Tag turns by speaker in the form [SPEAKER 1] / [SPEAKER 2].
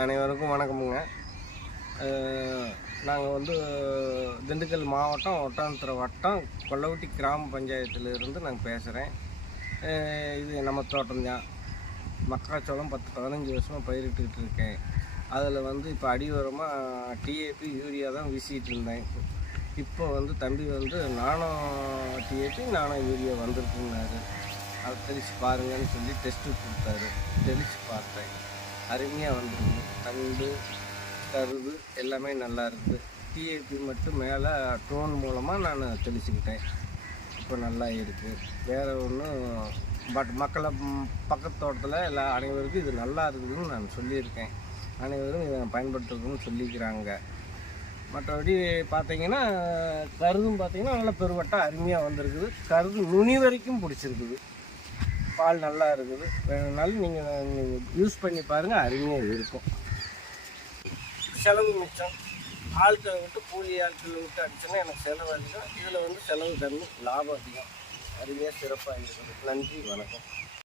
[SPEAKER 1] அனைவருக்கும் வணக்கமுங்க. நாங்கள் வந்து திண்டுக்கல் மாவட்டம் ஒட்டாந்தர வட்டம் கொல்லவட்டி கிராம பஞ்சாயத்திலிருந்து நாங்கள் பேசுகிறேன் இது நம்ம தோட்டம்தான் மக்காச்சோளம் பத்து பதினஞ்சு வருஷமாக பயிரிட்டுக்கிட்டு இருக்கேன். அதில் வந்து இப்போ அடி டிஏபி யூரியா தான் வீசிகிட்டு இருந்தேன். இப்போ வந்து தம்பி வந்து நானோ டிஏபி நானோ யூரியா வந்திருக்குன்னாரு. அதை தெளித்து பாருங்கன்னு சொல்லி டெஸ்ட்டு கொடுத்தாரு. தெளித்து பார்த்தேன். அருமையாக வந்துருக்கு. தண்டு கருது எல்லாமே நல்லா இருக்குது டிஏபி மட்டும் மேலே டோன் மூலமாக நான் தெளிச்சுக்கிட்டேன். இப்போ நல்லா இருக்குது வேறு ஒன்றும் பட் மக்களை பக்கத்து தோட்டத்தில் எல்லா அனைவருக்கும் இது நல்லா இருக்குதுன்னு நான் சொல்லியிருக்கேன். அனைவரும் இதை பயன்படுத்துறதுன்னு சொல்லிக்கிறாங்க. மற்றபடி பார்த்தீங்கன்னா கருதும் பார்த்தீங்கன்னா நல்லா பெருவட்டாக அருமையாக வந்திருக்குது. கருது நுனி வரைக்கும் பிடிச்சிருக்குது. பால் நல்லா இருக்குது. வேணும்னாலும் நீங்கள் யூஸ் பண்ணி பாருங்கள் அருமையாக இருக்கும். செலவு மிச்சம். ஆட்களை விட்டு கூலி ஆட்களை விட்டு அடிச்சோன்னா எனக்கு செலவு அதிகம். இதில் வந்து செலவு கம்மி லாபம் அதிகம். அருமையாக சிறப்பாக இருக்குது. நன்றி வணக்கம்.